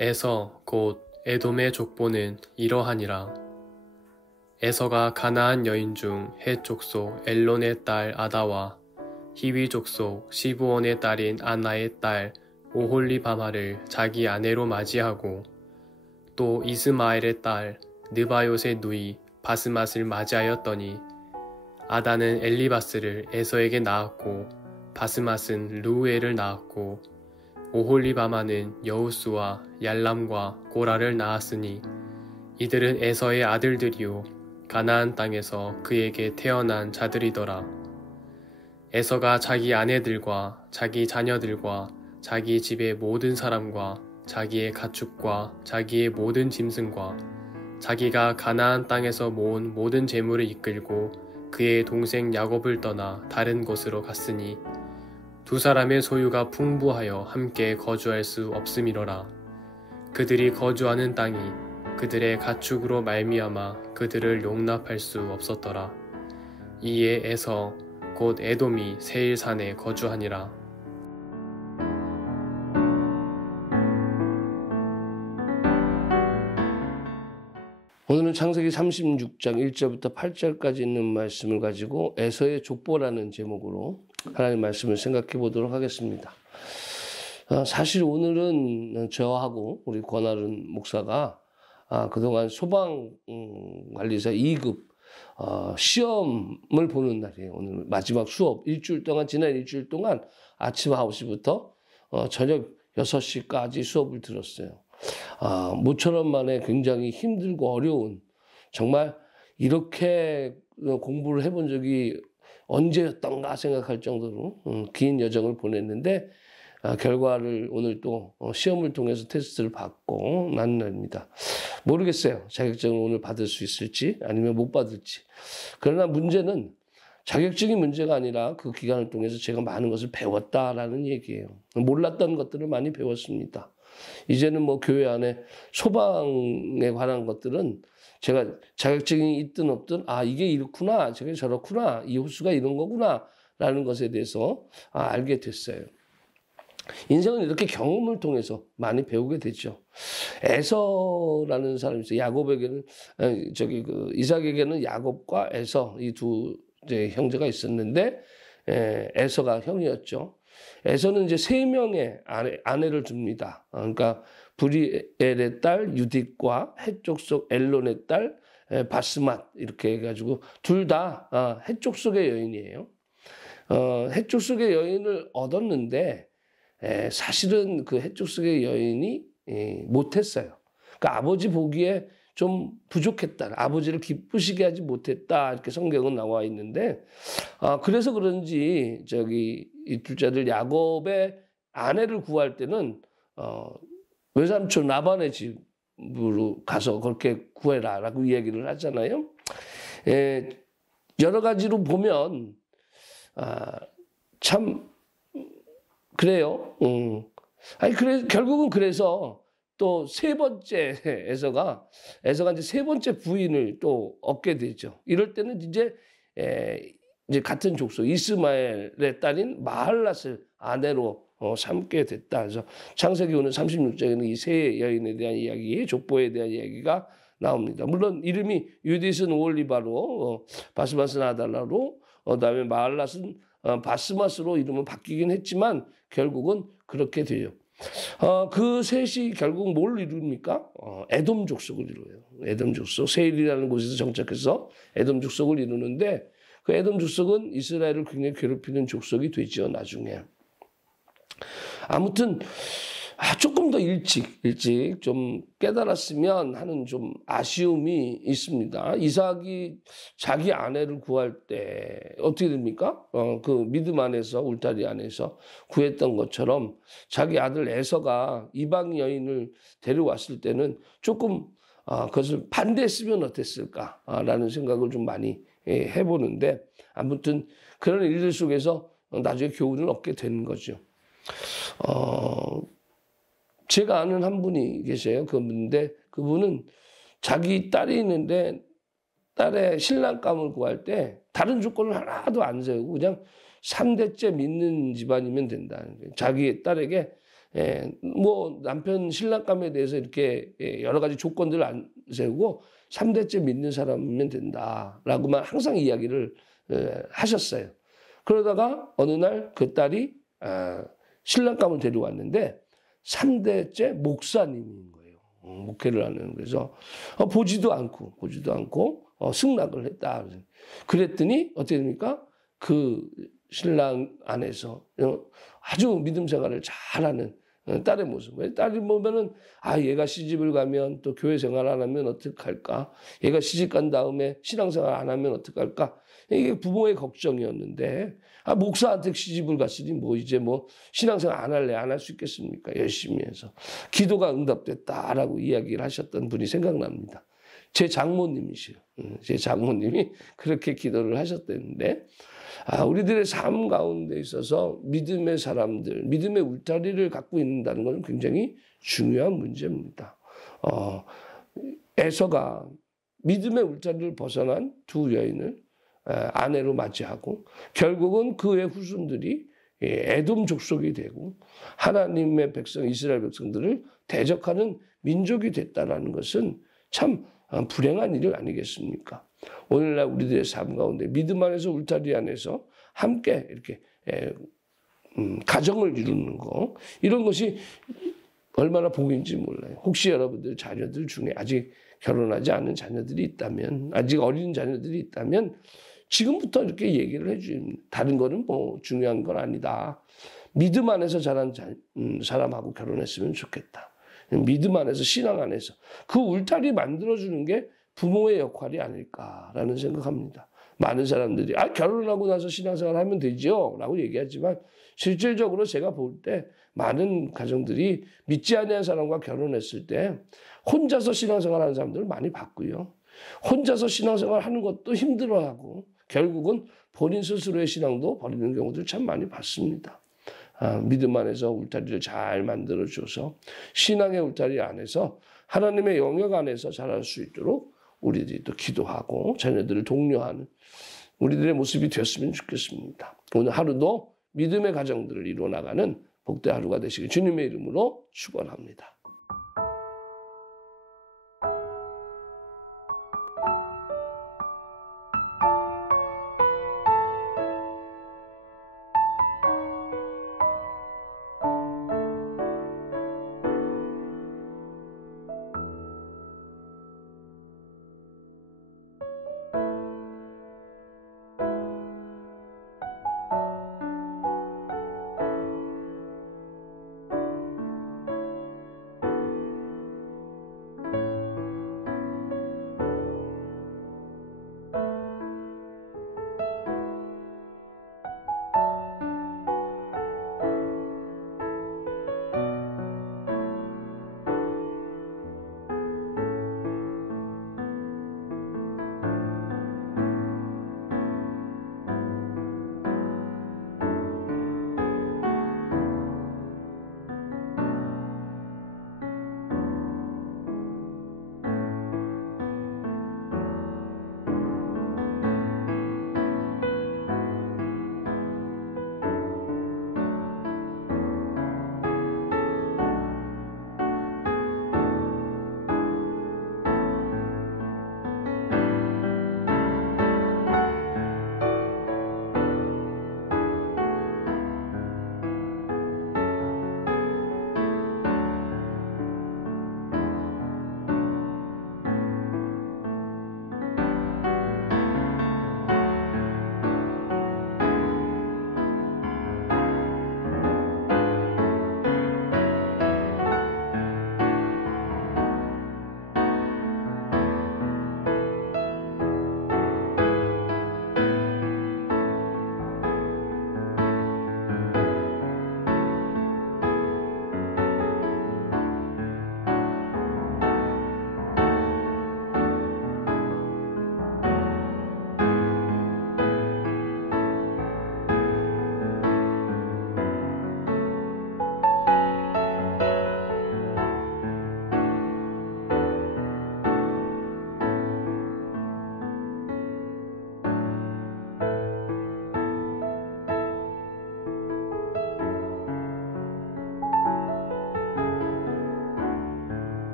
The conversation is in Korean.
에서 곧 에돔의 족보는 이러하니라. 에서가 가나안 여인 중 헷 족속 엘론의 딸 아다와 히위 족속 시브온의 딸인 아나의 딸 오홀리바마를 자기 아내로 맞이하고 또 이스마엘의 딸 느바요의 누이 바스맛을 맞이하였더니 아다는 엘리바스를 에서에게 낳았고 바스맛은 루우엘을 낳았고 오홀리바마는 여우스와 얄람과 고라를 낳았으니 이들은 에서의 아들들이요 가나안 땅에서 그에게 태어난 자들이더라. 에서가 자기 아내들과 자기 자녀들과 자기 집의 모든 사람과 자기의 가축과 자기의 모든 짐승과 자기가 가나안 땅에서 모은 모든 재물을 이끌고 그의 동생 야곱을 떠나 다른 곳으로 갔으니 두 사람의 소유가 풍부하여 함께 거주할 수 없음이로라. 그들이 거주하는 땅이 그들의 가축으로 말미암아 그들을 용납할 수 없었더라. 이에 에서 곧 에돔이 세일산에 거주하니라. 오늘은 창세기 36장 1절부터 8절까지 있는 말씀을 가지고 에서의 족보라는 제목으로 하나님의 말씀을 생각해 보도록 하겠습니다. 사실 오늘은 저하고 우리 권아른 목사가 그동안 소방관리사 2급 시험을 보는 날이에요. 오늘 마지막 수업 지난 일주일 동안 아침 9시부터 저녁 6시까지 수업을 들었어요. 모처럼 만에 굉장히 힘들고 어려운, 정말 이렇게 공부를 해본 적이 언제였던가 생각할 정도로 긴 여정을 보냈는데 결과를 오늘 또 시험을 통해서 테스트를 받고 난 날입니다. 모르겠어요. 자격증을 오늘 받을 수 있을지 아니면 못 받을지. 그러나 문제는 자격증이 문제가 아니라 그 기간을 통해서 제가 많은 것을 배웠다라는 얘기예요. 몰랐던 것들을 많이 배웠습니다. 이제는 뭐 교회 안에 소방에 관한 것들은 제가 자격증이 있든 없든 이게 이렇구나, 저게 저렇구나, 이 호수가 이런 거구나 라는 것에 대해서 알게 됐어요. 인생은 이렇게 경험을 통해서 많이 배우게 되죠. 에서라는 사람이 있어요. 야곱에게는 이삭에게는 야곱과 에서 이 두 형제가 있었는데 에서가 형이었죠. 에서는 이제 3명의 아내를 둡니다. 그러니까 브리엘의 딸 유딧과 헷족속 엘론의 딸 바스맛 이렇게 해가지고 둘 다 헷족속의 여인이에요. 헷족속의 여인을 얻었는데 사실은 그 헷족속의 여인이 못했어요. 그러니까 아버지 보기에 좀 부족했다. 아버지를 기쁘시게 하지 못했다. 이렇게 성경은 나와 있는데 그래서 그런지 이 둘째들 야곱의 아내를 구할 때는 외삼촌 라반의 집으로 가서 그렇게 구해라라고 이야기를 하잖아요. 여러 가지로 보면 참 그래요. 결국은 그래서 또 세 번째 에서가 이제 세 번째 부인을 또 얻게 되죠. 이럴 때는 이제 같은 족속 이스마엘의 딸인 마할랏을 아내로 삼게 됐다. 그래서 창세기 오늘 36장에는 이 세 여인에 대한 이야기, 족보에 대한 이야기가 나옵니다. 물론 이름이 유딧은 오홀리바로, 바스맛은 아달라로, 그다음에 마할랏은 바스맛으로 이름은 바뀌긴 했지만 결국은 그렇게 돼요. 그 셋이 결국 뭘 이룹니까? 에돔 족속을 이루어요. 에돔 족속, 세일이라는 곳에서 정착해서 에돔 족속을 이루는데 그 에돔 족속은 이스라엘을 굉장히 괴롭히는 족속이 되죠, 나중에. 아무튼 조금 더 일찍 좀 깨달았으면 하는 좀 아쉬움이 있습니다. 이삭이 자기 아내를 구할 때 어떻게 됩니까? 그 믿음 안에서, 울타리 안에서 구했던 것처럼 자기 아들 에서가 이방 여인을 데려왔을 때는 조금 그것을 반대했으면 어땠을까라는 생각을 좀 많이 해보는데 아무튼 그런 일들 속에서 나중에 교훈을 얻게 되는 거죠. 제가 아는 한 분이 계세요. 그분인데 그분은 자기 딸이 있는데 딸의 신랑감을 구할 때 다른 조건을 하나도 안 세우고 그냥 3대째 믿는 집안이면 된다는 거예요. 자기 딸에게 뭐 남편 신랑감에 대해서 이렇게 여러 가지 조건들을 안 세우고 3대째 믿는 사람이면 된다라고만 항상 이야기를 하셨어요. 그러다가 어느 날 그 딸이 신랑감을 데려왔는데 3대째 목사님인 거예요. 목회를 하는. 그래서 보지도 않고 승낙을 했다. 그랬더니 어떻게 됩니까? 그 신랑 안에서 아주 믿음 생활을 잘하는 딸의 모습. 딸이 보면은 얘가 시집을 가면 또 교회 생활 안 하면 어떡할까? 얘가 시집 간 다음에 신앙생활 안 하면 어떡할까? 이게 부모의 걱정이었는데 목사한테 시집을 갔으니 뭐 이제 뭐 신앙생활 안 할래? 안 할 수 있겠습니까? 열심히 해서 기도가 응답됐다라고 이야기를 하셨던 분이 생각납니다. 제 장모님이시요. 제 장모님이 그렇게 기도를 하셨다는데 우리들의 삶 가운데 있어서 믿음의 사람들, 믿음의 울타리를 갖고 있다는 것은 굉장히 중요한 문제입니다. 에서가 믿음의 울타리를 벗어난 두 여인을 아내로 맞이하고 결국은 그의 후손들이 에돔 족속이 되고 하나님의 백성, 이스라엘 백성들을 대적하는 민족이 됐다는 것은 참 불행한 일 아니겠습니까? 오늘날 우리들의 삶 가운데 믿음 안에서 울타리 안에서 함께 이렇게 가정을 이루는 거, 이런 것이 얼마나 복인지 몰라요. 혹시 여러분들 자녀들 중에 아직 결혼하지 않은 자녀들이 있다면, 아직 어린 자녀들이 있다면 지금부터 이렇게 얘기를 해줍니다. 다른 거는 뭐 중요한 건 아니다. 믿음 안에서 자란 사람하고 결혼했으면 좋겠다. 믿음 안에서, 신앙 안에서 그 울타리 만들어주는 게 부모의 역할이 아닐까라는 생각합니다. 많은 사람들이 결혼하고 나서 신앙생활 하면 되죠 라고 얘기하지만 실질적으로 제가 볼 때 많은 가정들이 믿지 않는 사람과 결혼했을 때 혼자서 신앙생활 하는 사람들을 많이 봤고요. 혼자서 신앙생활 하는 것도 힘들어하고 결국은 본인 스스로의 신앙도 버리는 경우들 참 많이 봤습니다. 믿음 안에서 울타리를 잘 만들어줘서 신앙의 울타리 안에서 하나님의 영역 안에서 자랄 수 있도록 우리들이 또 기도하고 자녀들을 독려하는 우리들의 모습이 되었으면 좋겠습니다. 오늘 하루도 믿음의 가정들을 이루어나가는 복된 하루가 되시길 주님의 이름으로 축원합니다.